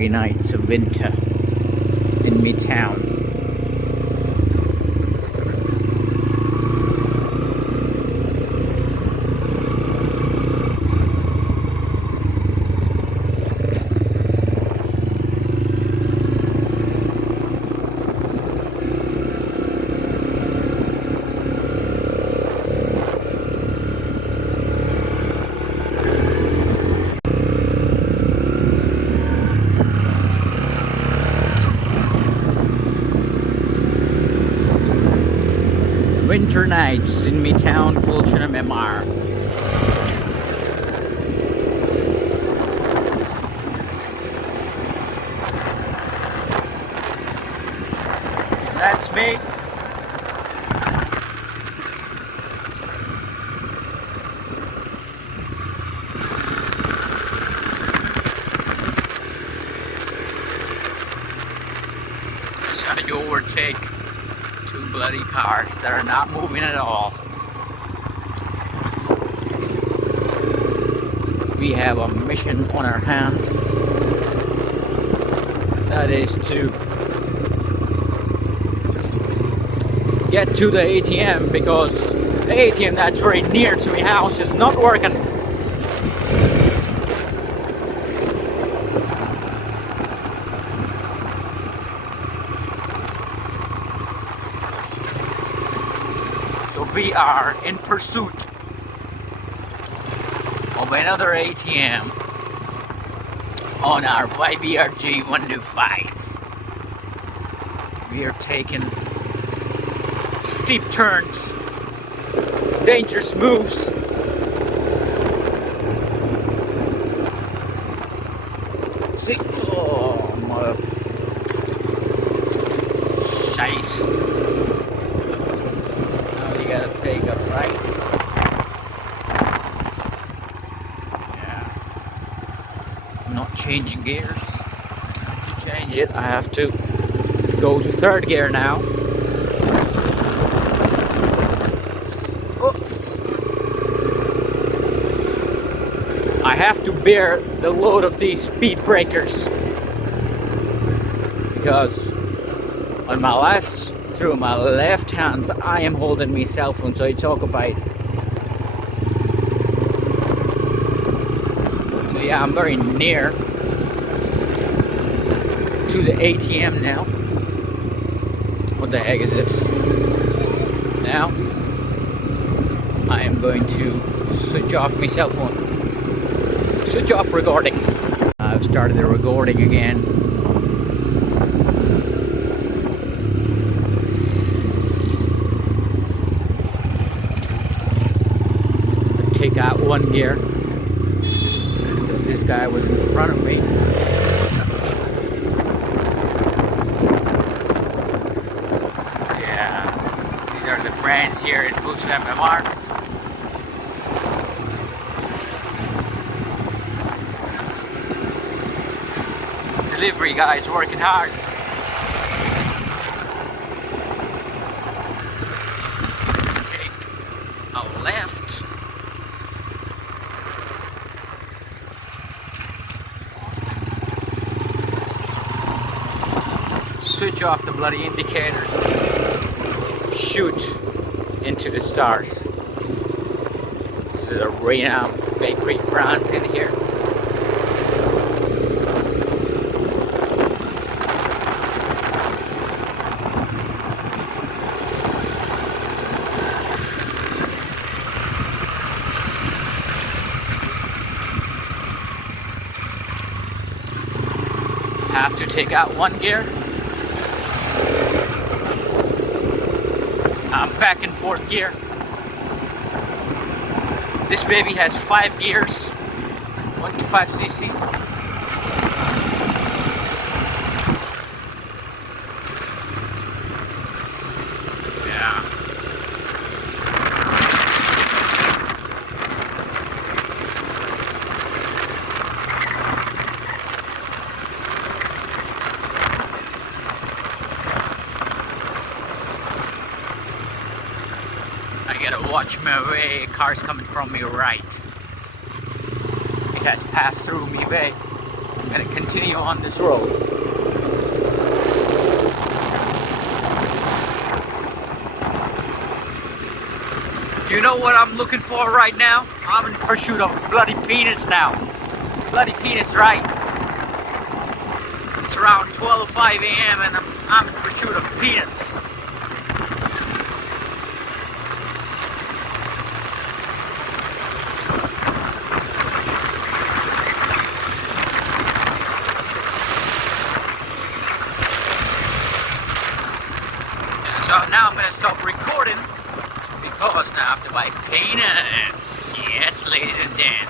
foggy nights of winter in Midtown. Winter nights in Midtown Culture MMR. That's me. That's how you overtake two bloody cars that are not moving at all. We have a mission on our hand. That is to get to the ATM, because the ATM that's very near to my house is not working. We are in pursuit of another ATM on our YBRG 125. We are taking steep turns, dangerous moves. See, oh, mother shice. Gotta take a right. Yeah. I'm not changing gears. To change it, I have to go to third gear now. Oh. I have to bear the load of these speed breakers, because on my left, through my left hand, I am holding my cell phone, so I talk about it. So yeah, I'm very near to the ATM now. What the heck is this? Now, I am going to switch off my cell phone. Switch off recording. I've started the recording again. Take out one gear because this guy was in front of me. Yeah, these are the brands here in Culture MMR. Delivery guys working hard. Take a left. Switch off the bloody indicators. Shoot into the stars. This is a renowned bakery brand in here. Have to take out one gear. I'm back in fourth gear. This baby has 5 gears, 125cc. Yeah. I gotta watch my way. Cars coming from me right. It has passed through me way. I'm gonna continue on this road. You know what I'm looking for right now? I'm in pursuit of bloody peanuts now. Bloody peanuts, right? It's around 12:05 a.m. and I'm in pursuit of peanuts. So now I'm gonna stop recording because now I have to buy peanuts. Yes, ladies and gents.